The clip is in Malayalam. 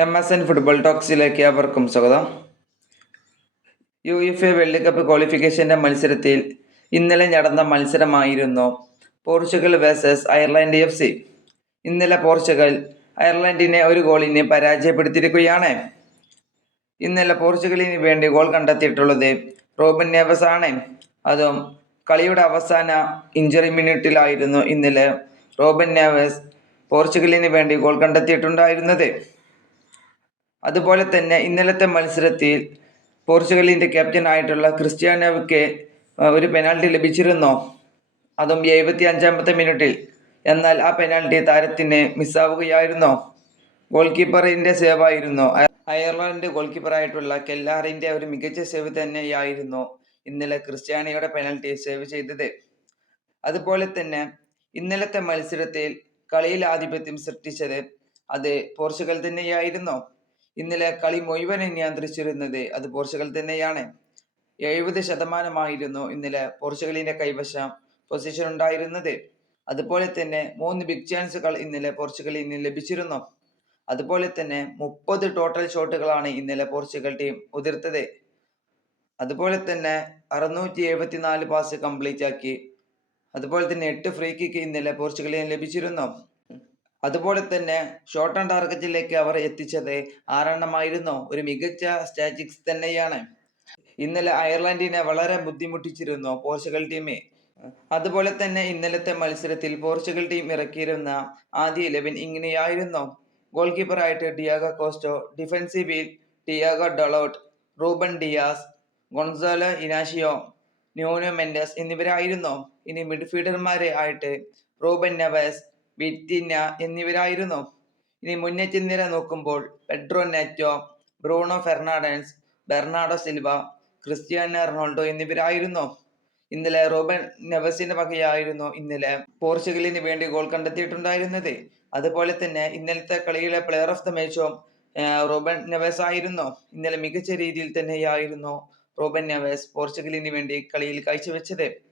എം എസ് എൻ ഫുട്ബോൾ ടോക്സിലേക്ക് അവർക്കും സ്വാഗതം. U F A world cup ക്വാളിഫിക്കേഷന്റെ മത്സരത്തിൽ ഇന്നലെ നടന്ന മത്സരമായിരുന്നു Portugal versus Ireland F C ഇന്നലെ പോർച്ചുഗൽ അയർലൻഡിനെ ഒരു ഗോളിന് പരാജയപ്പെടുത്തിയിരിക്കുകയാണ്. ഇന്നലെ പോർച്ചുഗലിന് വേണ്ടി ഗോൾ കണ്ടെത്തിയിട്ടുള്ളത് റോബൻ നേവസ് ആണ്. അതും കളിയുടെ അവസാന ഇഞ്ചറി മിനിറ്റിലായിരുന്നു ഇന്നലെ റോബൻ നേവസ് പോർച്ചുഗലിന് വേണ്ടി ഗോൾ കണ്ടെത്തിയിട്ടുണ്ടായിരുന്നത്. അതുപോലെ തന്നെ ഇന്നലത്തെ മത്സരത്തിൽ പോർച്ചുഗലിന്റെ ക്യാപ്റ്റൻ ആയിട്ടുള്ള ക്രിസ്ത്യാനോയ്ക്ക് ഒരു പെനാൽറ്റി ലഭിച്ചിരുന്നോ? അതും എഴുപത്തി അഞ്ചാമത്തെ മിനിറ്റിൽ. എന്നാൽ ആ പെനാൽറ്റി താരത്തിന് മിസ്സാവുകയായിരുന്നോ? ഗോൾ കീപ്പറിന്റെ സേവായിരുന്നോ അയർലൻഡ് ഗോൾ കീപ്പറായിട്ടുള്ള കെല്ലാറിന്റെ ഒരു മികച്ച സേവ് തന്നെയായിരുന്നു ഇന്നലെ ക്രിസ്ത്യാനിയുടെ പെനാൽറ്റി സേവ് ചെയ്തത്. അതുപോലെ തന്നെ ഇന്നലത്തെ മത്സരത്തിൽ കളിയിൽ ആധിപത്യം സൃഷ്ടിച്ചത് അത് പോർച്ചുഗൽ തന്നെയായിരുന്നു? ഇന്നലെ കളി മുഴുവനും നിയന്ത്രിച്ചിരുന്നത് അത് പോർച്ചുഗൽ തന്നെയാണ്. എഴുപത് ശതമാനമായിരുന്നു ഇന്നലെ പോർച്ചുഗലിന്റെ കൈവശം പൊസിഷൻ ഉണ്ടായിരുന്നത്. അതുപോലെ തന്നെ മൂന്ന് ബിഗ് ചാൻസുകൾ ഇന്നലെ പോർച്ചുഗലിന് ലഭിച്ചിരുന്നു. അതുപോലെ തന്നെ മുപ്പത് ടോട്ടൽ ഷോട്ടുകളാണ് ഇന്നലെ പോർച്ചുഗൽ ടീം ഉതിർത്തത് അതുപോലെ തന്നെ അറുന്നൂറ്റി എഴുപത്തിനാല് പാസ് കംപ്ലീറ്റ് ആക്കി. അതുപോലെ തന്നെ എട്ട് ഫ്രീ കിക്ക് ഇന്നലെ പോർച്ചുഗലിന് ലഭിച്ചിരുന്നു. അതുപോലെ തന്നെ ഷോർട്ട് ആൻഡ് ടാർഗറ്റിലേക്ക് അവർ എത്തിച്ചത് ആറെണ്ണമായിരുന്നു. ഒരു മികച്ച സ്റ്റാറ്റിക്സ് തന്നെയാണ്. ഇന്നലെ അയർലൻഡിനെ വളരെ ബുദ്ധിമുട്ടിച്ചിരുന്നു പോർച്ചുഗൽ ടീം അതുപോലെ തന്നെ ഇന്നലത്തെ മത്സരത്തിൽ പോർച്ചുഗൽ ടീം ഇറക്കിയിരുന്ന ആദ്യ ഇലവൻ ഇങ്ങനെയായിരുന്നു. ഗോൾ കീപ്പറായിട്ട് Diogo Costa ഡിഫൻസീവിൽ Diogo Dalot Ruben Dias Goncalo Inacio Nuno Mendes എന്നിവരായിരുന്നു. ഇനി മിഡ്ഫീൽഡർമാരെ ആയിട്ട് റൂബൻ നെവസ് വിറ്റിന എന്നിവരായിരുന്നു. ഇനി മുന്നേറ്റ നിര നോക്കുമ്പോൾ Pedro Neto Bruno Fernandes Bernardo Silva Cristiano Ronaldo എന്നിവരായിരുന്നു. ഇന്നലെ റോബൻ നെവസിന്റെ വകയായിരുന്നു ഇന്നലെ പോർച്ചുഗലിന് വേണ്ടി ഗോൾ കണ്ടെത്തിയിട്ടുണ്ടായിരുന്നത്. അതുപോലെ തന്നെ ഇന്നലത്തെ കളിയിലെ പ്ലെയർ ഓഫ് ദ മാച്ചും റോബൻ നെവസ് ആയിരുന്നു. ഇന്നലെ മികച്ച രീതിയിൽ തന്നെയായിരുന്നു റോബൻ നെവസ് പോർച്ചുഗലിന് വേണ്ടി കളിയിൽ കാഴ്ചവെച്ചത്.